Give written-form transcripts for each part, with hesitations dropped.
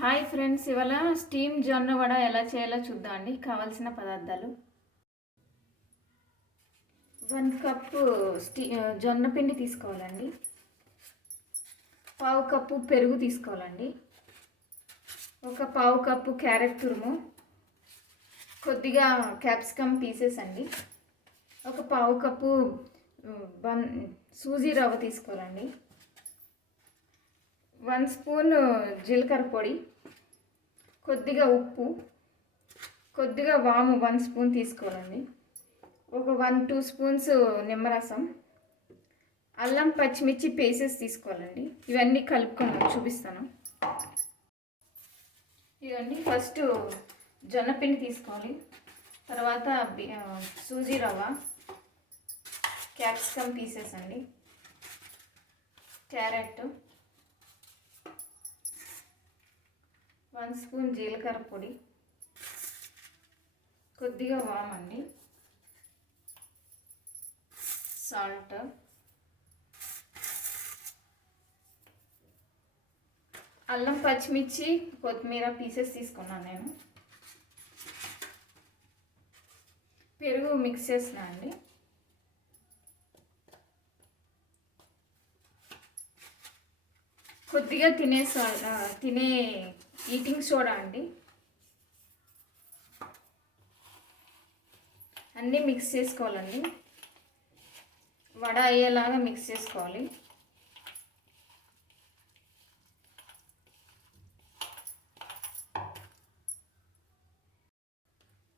Hi friends, ఇవాళ steam జొన్న వడ ఎలా చేయాలో చూద్దామండి. కావాల్సిన పదార్థాలు: 1 కప్పు జొన్న పిండి తీసుకోవాలండి. 1/2 కప్పు పెరుగు తీసుకోవాలండి. 1/2 కప్పు క్యారెట్ తురుము, కొద్దిగా క్యాప్సికమ్ పీసెస్ అండి. 1/2 కప్పు సూజీ రవ్వ తీసుకోవాలండి. 1 స్పూన్ జీలకర్ర పొడి, కొద్దిగా ఉప్పు, కొద్దిగా వాము 1 స్పూన్ తీసుకోవాలండి. ఒక 1-2 స్పూన్స్ నిమ్మరసం, అల్లం పచ్చిమిర్చి పేసెస్ తీసుకోవాలండి. ఇవన్నీ కలుపుకొని చూపిస్తాను. ఇవన్నీ ఫస్ట్ జొన్నపిండి తీసుకోవాలి. తర్వాత సూజీ రవ్వ, క్యాప్సికమ్ పీసెస్ అండి, క్యారెట్, 1 స్పూన్ జీలకర్ర పొడి, కొద్దిగా వామ్ అండి, సాల్ట్, అల్లం పచ్చిమిర్చి కొత్తిమీర పీసెస్ తీసుకున్నాను నేను. పెరుగు మిక్స్ చేసిన అండి. కొద్దిగా తినే ఈటింగ్ సోడా అండి. అన్నీ మిక్స్ చేసుకోవాలండి. వడ అయ్యేలాగా మిక్స్ చేసుకోవాలి.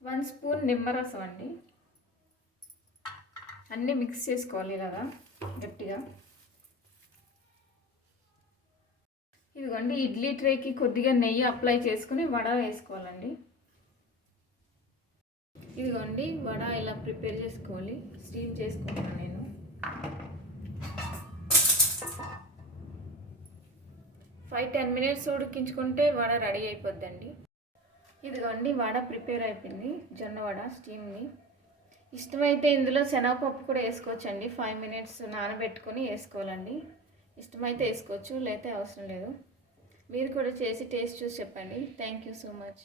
వన్ స్పూన్ నిమ్మరసం అండి. అన్నీ మిక్స్ చేసుకోవాలి ఇలాగా గట్టిగా. ఇదిగోండి, ఇడ్లీ ట్రేకి కొద్దిగా నెయ్యి అప్లై చేసుకుని వడ వేసుకోవాలండి. ఇదిగోండి, వడ ఇలా ప్రిపేర్ చేసుకోవాలి. స్టీమ్ చేసుకుంటున్నాను నేను. 5-10 మినిట్స్ ఉడికించుకుంటే వడ రెడీ అయిపోద్దండి. ఇదిగోండి, వడ ప్రిపేర్ అయిపోయింది. జొన్న వడ స్టీమ్ని. ఇష్టమైతే ఇందులో శనగపప్పు కూడా వేసుకోవచ్చండి. 5 మినిట్స్ నానబెట్టుకొని వేసుకోవాలండి. ఇష్టమైతే వేసుకోవచ్చు, లేకపోతే అవసరం లేదు. మీరు కూడా చేసి టేస్ట్ చూసి చెప్పండి. Thank you so much.